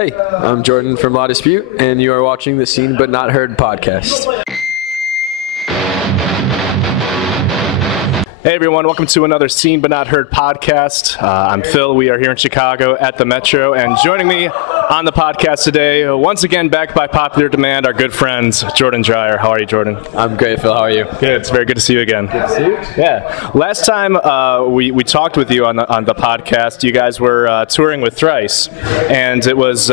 Hey, I'm Jordan from La Dispute, and you are watching the Seen But Not Heard podcast. Hey everyone, welcome to another Seen But Not Heard podcast. I'm Phil. We are here in Chicago at the Metro, and joining me on the podcast today, once again backed by popular demand, our good friends Jordan Dreyer. How are you, Jordan? I'm great, Phil. How are you? Good. It's very good to see you again. Good to see you. Yeah. Last time we talked with you on the podcast, you guys were touring with Thrice, and it was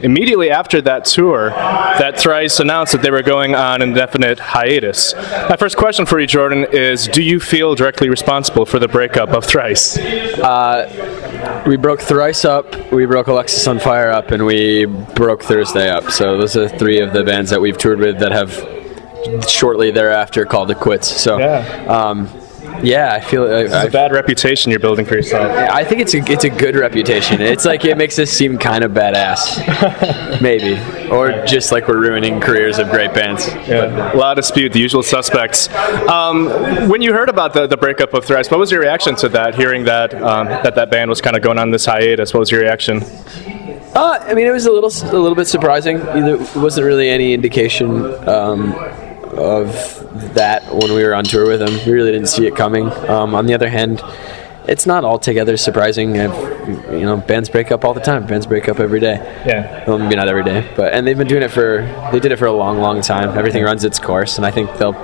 immediately after that tour that Thrice announced that they were going on indefinite hiatus. My first question for you, Jordan, is do you feel directly responsible for the breakup of Thrice? We broke Thrice up, we broke Alexis on Fire up, and we broke Thursday up. So those are three of the bands that we've toured with that have shortly thereafter called it quits. So yeah, I feel it's a bad reputation you're building for yourself. I think it's a good reputation. It's like it makes us seem kind of badass, maybe, or just like we're ruining careers of great bands. Yeah. La Dispute, the usual suspects. When you heard about the breakup of Thrice, what was your reaction to that? Hearing that that band was kind of going on this hiatus, what was your reaction? I mean, it was a little bit surprising. It wasn't really any indication of that when we were on tour with them. We really didn't see it coming. On the other hand, it's not altogether surprising. Bands break up all the time. Bands break up every day. Yeah. Well, maybe not every day, and they've been doing it they did it for a long, long time. Everything runs its course, and I think they'll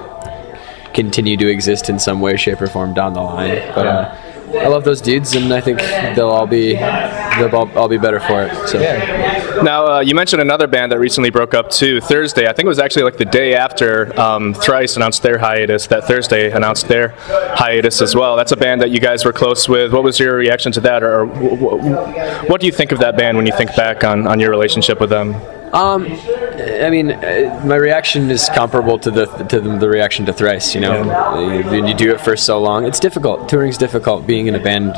continue to exist in some way, shape, or form down the line. But I love those dudes, and I think they'll all be better for it. So. Yeah. Now, you mentioned another band that recently broke up too, Thursday. I think it was actually like the day after Thrice announced their hiatus, that Thursday announced their hiatus as well. That's a band that you guys were close with. What was your reaction to that, or what do you think of that band when you think back on your relationship with them? I mean, my reaction is comparable to the reaction to Thrice. When you do it for so long, it's difficult. Touring's difficult. Being in a band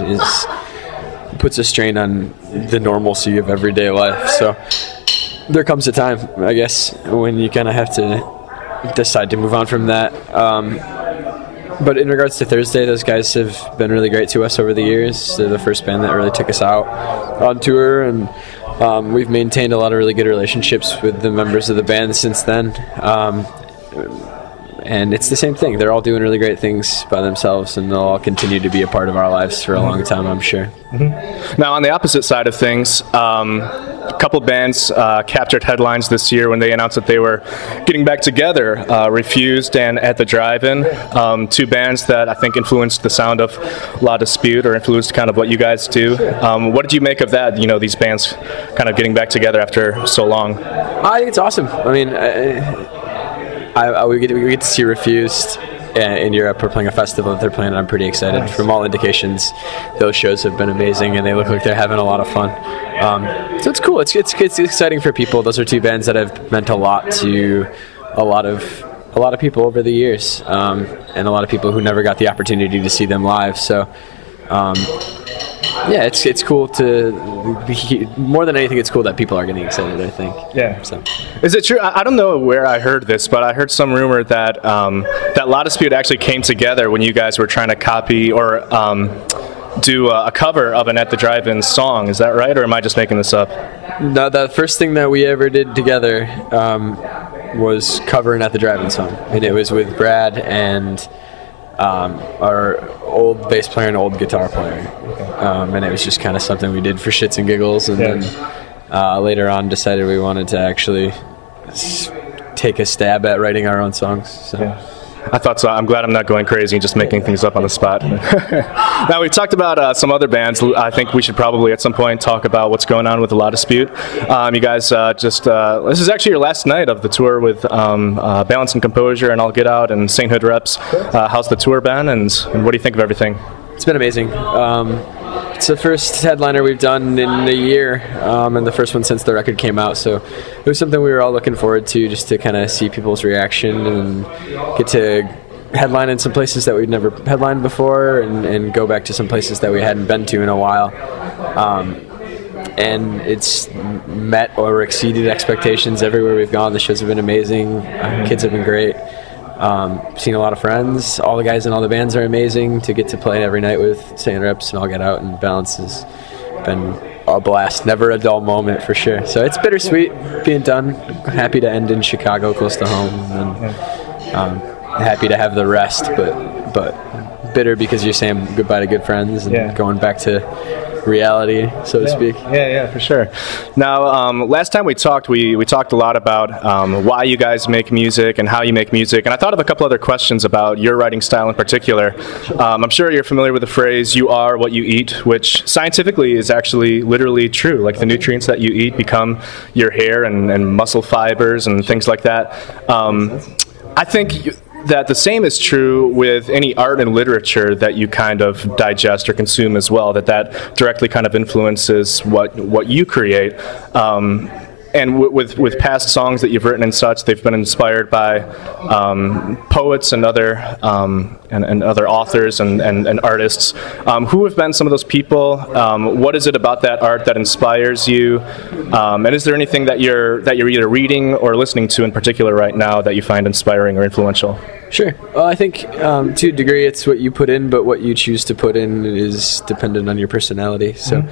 puts a strain on the normalcy of everyday life. So there comes a time, I guess, when you kind of have to decide to move on from that. But in regards to Thursday, those guys have been really great to us over the years. They're the first band that really took us out on tour, and we've maintained a lot of really good relationships with the members of the band since then. And it's the same thing. They're all doing really great things by themselves, and they'll all continue to be a part of our lives for a long time, I'm sure. Mm-hmm. Now, on the opposite side of things, a couple bands captured headlines this year when they announced that they were getting back together. Refused and At the Drive-In, two bands that I think influenced the sound of La Dispute, or influenced kind of what you guys do. What did you make of that? These bands kind of getting back together after so long. I think it's awesome. I mean, we get to see Refused in Europe. We're playing a festival that they're playing, and I'm pretty excited. Nice. From all indications, those shows have been amazing, and they look like they're having a lot of fun. So it's cool. It's exciting for people. Those are two bands that have meant a lot to a lot of people over the years, and a lot of people who never got the opportunity to see them live. So. Yeah, it's cool more than anything, it's cool that people are getting excited, I think. Yeah. So. Is it true? I don't know where I heard this, but I heard some rumor that that La Dispute actually came together when you guys were trying to copy or do a cover of an At the Drive-In song. Is that right, or am I just making this up? No, the first thing that we ever did together was covering At the Drive-In song, and it was with Brad and our old bass player and old guitar player. And it was just kind of something we did for shits and giggles, and then later on decided we wanted to actually take a stab at writing our own songs. So. Yeah. I thought so. I'm glad I'm not going crazy and just making things up on the spot. Now, we've talked about some other bands. I think we should probably at some point talk about what's going on with the La Dispute. You guys this is actually your last night of the tour with Balance And Composure and I'll Get Out and Sainthood Reps. How's the tour been, and what do you think of everything? It's been amazing. It's the first headliner we've done in a year, and the first one since the record came out, so it was something we were all looking forward to, just to kind of see people's reaction and get to headline in some places that we'd never headlined before, and go back to some places that we hadn't been to in a while. And it's met or exceeded expectations everywhere we've gone. The shows have been amazing. Kids have been great. Seen a lot of friends. All the guys in all the bands are amazing. To get to play every night with Sainthood Reps and I'll Get Out and Balance has been a blast. Never a dull moment for sure. So it's bittersweet being done. Happy to end in Chicago, close to home, and happy to have the rest, but bitter because you're saying goodbye to good friends and going back to reality, so to speak. Yeah, for sure. Now, last time we talked a lot about why you guys make music and how you make music, and I thought of a couple other questions about your writing style in particular. I'm sure you're familiar with the phrase, you are what you eat, which scientifically is actually literally true. Like, the nutrients that you eat become your hair and muscle fibers and things like that. I think that the same is true with any art and literature that you kind of digest or consume as well, that directly kind of influences what you create. And with past songs that you've written and such, they've been inspired by poets and other authors and artists. Who have been some of those people? What is it about that art that inspires you? And is there anything that you're either reading or listening to in particular right now that you find inspiring or influential? Sure. Well, I think to a degree it's what you put in, but what you choose to put in is dependent on your personality. So,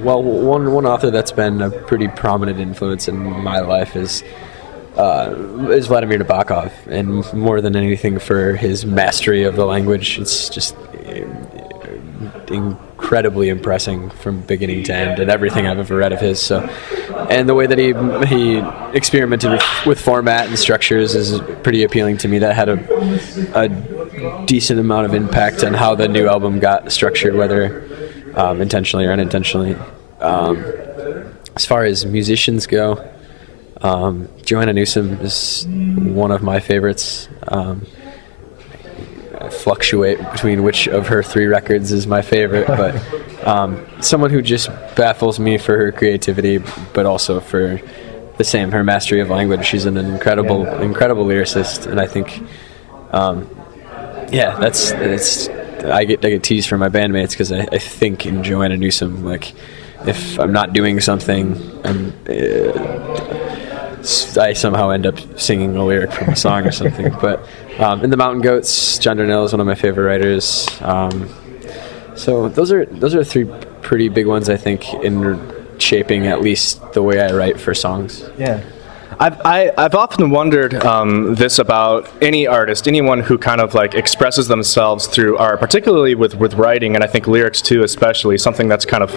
one author that's been a pretty prominent influence in my life is Vladimir Nabokov, and more than anything for his mastery of the language. It's just incredibly impressive from beginning to end, and everything I've ever read of his. So, and the way that he experimented with format and structures is pretty appealing to me. That had a decent amount of impact on how the new album got structured, whether intentionally or unintentionally. As far as musicians go, Joanna Newsom is one of my favorites. I fluctuate between which of her 3 records is my favorite, but someone who just baffles me for her creativity, but also for her mastery of language. She's an incredible lyricist, and I think, I get teased from my bandmates because I think in Joanna Newsom, like, if I'm not doing something, I somehow end up singing a lyric from a song or something. But in the Mountain Goats, John Darnielle is one of my favorite writers. So those are 3 pretty big ones, I think, in shaping at least the way I write for songs. Yeah. I've often wondered this about any artist, anyone who kind of like expresses themselves through art, particularly with writing, and I think lyrics too, especially something that's kind of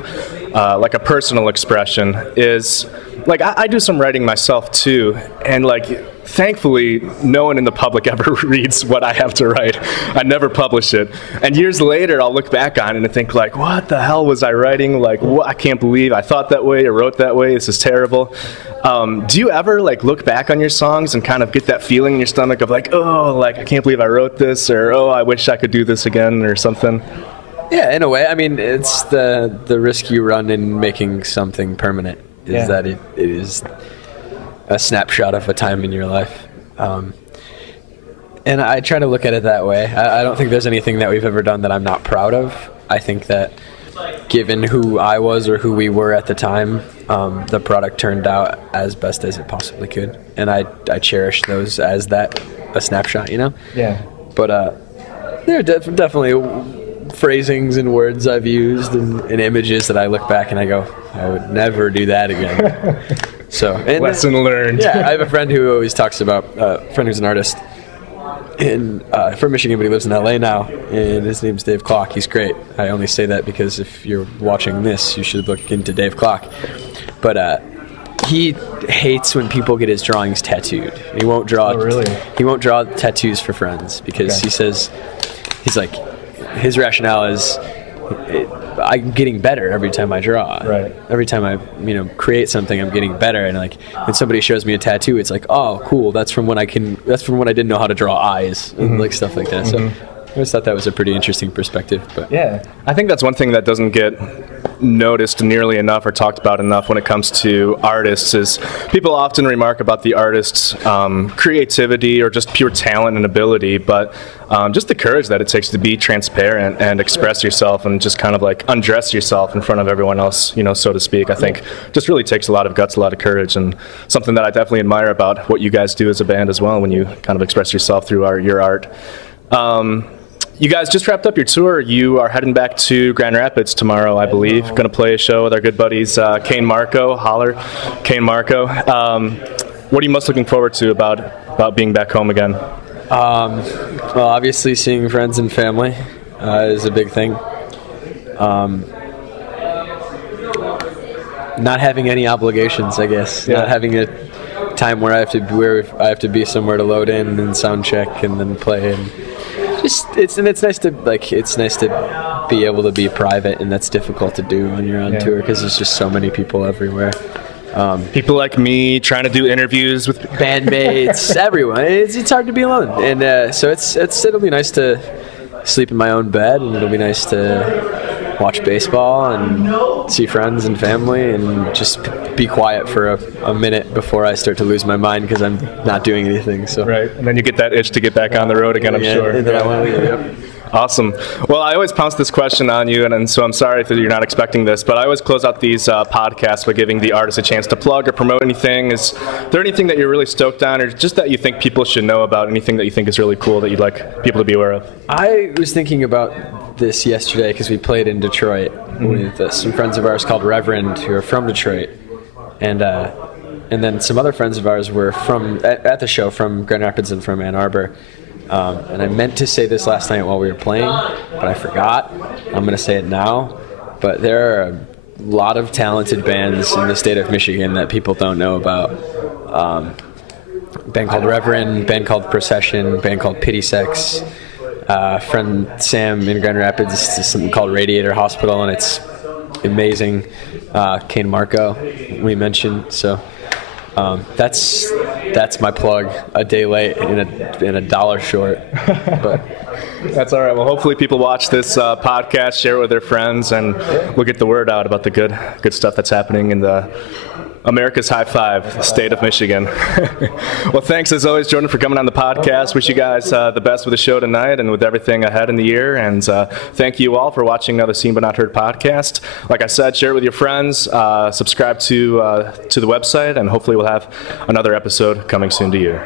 like a personal expression. Is like I do some writing myself too, and like thankfully no one in the public ever reads what I have to write. I never publish it, and years later I'll look back on it and think like, what the hell was I writing? Like, I can't believe I thought that way or wrote that way. This is terrible. Do you ever like look back on your songs and kind of get that feeling in your stomach of like, oh, like I can't believe I wrote this, or oh, I wish I could do this again, or something? Yeah, in a way. I mean, it's the risk you run in making something permanent is that it is a snapshot of a time in your life. And I try to look at it that way. I don't think there's anything that we've ever done that I'm not proud of. I think that given who I was or who we were at the time, the product turned out as best as it possibly could. And I cherish those as a snapshot, you know? Yeah. But there are definitely phrasings and words I've used and images that I look back and I go, I would never do that again. So lesson learned. Yeah, I have a friend who always talks about a friend who's an artist from Michigan, but he lives in LA now, and his name's Dave Clock. He's great. I only say that because if you're watching this, you should look into Dave Clock. But he hates when people get his drawings tattooed. He won't draw. Oh, really? He won't draw tattoos for friends because he says he's like, his rationale is, I'm getting better every time I draw. Right. Every time I, create something, I'm getting better. And like, when somebody shows me a tattoo, it's like, oh, cool. That's from when I didn't know how to draw eyes and like stuff like that. So I just thought that was a pretty interesting perspective. But yeah, I think that's one thing that doesn't get noticed nearly enough or talked about enough when it comes to artists is people often remark about the artist's creativity or just pure talent and ability, but just the courage that it takes to be transparent and express yourself and just kind of like undress yourself in front of everyone else, so to speak. I think just really takes a lot of guts, a lot of courage, and something that I definitely admire about what you guys do as a band as well when you kind of express yourself through your art. You guys just wrapped up your tour. You are heading back to Grand Rapids tomorrow, I believe. Going to play a show with our good buddies Kane Marco. Holler, Kane Marco. What are you most looking forward to about being back home again? Well, obviously seeing friends and family is a big thing. Not having any obligations, I guess. Yeah. Not having a time where I have to be somewhere to load in and sound check and then play, and it's nice to be able to be private, and that's difficult to do when you're on tour because there's just so many people everywhere. People like me trying to do interviews with bandmates, everyone. It's hard to be alone, and so it'll be nice to sleep in my own bed, and it'll be nice to watch baseball and see friends and family and just be quiet for a minute before I start to lose my mind because I'm not doing anything. So right, and then you get that itch to get back on the road again, I'm sure. And then I want to leave, yep. Awesome. Well, I always pounce this question on you, and so I'm sorry if you're not expecting this, but I always close out these podcasts by giving the artist a chance to plug or promote anything. Is there anything that you're really stoked on, or just that you think people should know about, anything that you think is really cool that you'd like people to be aware of? I was thinking about this yesterday because we played in Detroit with some friends of ours called Reverend who are from Detroit, and then some other friends of ours were at the show from Grand Rapids and from Ann Arbor. And I meant to say this last night while we were playing, but I forgot. I'm going to say it now. But there are a lot of talented bands in the state of Michigan that people don't know about. A band called Reverend, band called Procession, band called Pity Sex. Friend Sam in Grand Rapids does something called Radiator Hospital, and it's amazing. Kane Marco, we mentioned. So that's my plug. A day late and a dollar short, but that's all right. Well, hopefully people watch this podcast, share it with their friends, and we'll get the word out about the good stuff that's happening in the America's High Five, the state of Michigan. Well, thanks as always, Jordan, for coming on the podcast. Wish you guys the best with the show tonight and with everything ahead in the year. And thank you all for watching another Seen But Not Heard podcast. Like I said, share it with your friends. Subscribe to the website, and hopefully we'll have another episode coming soon to you.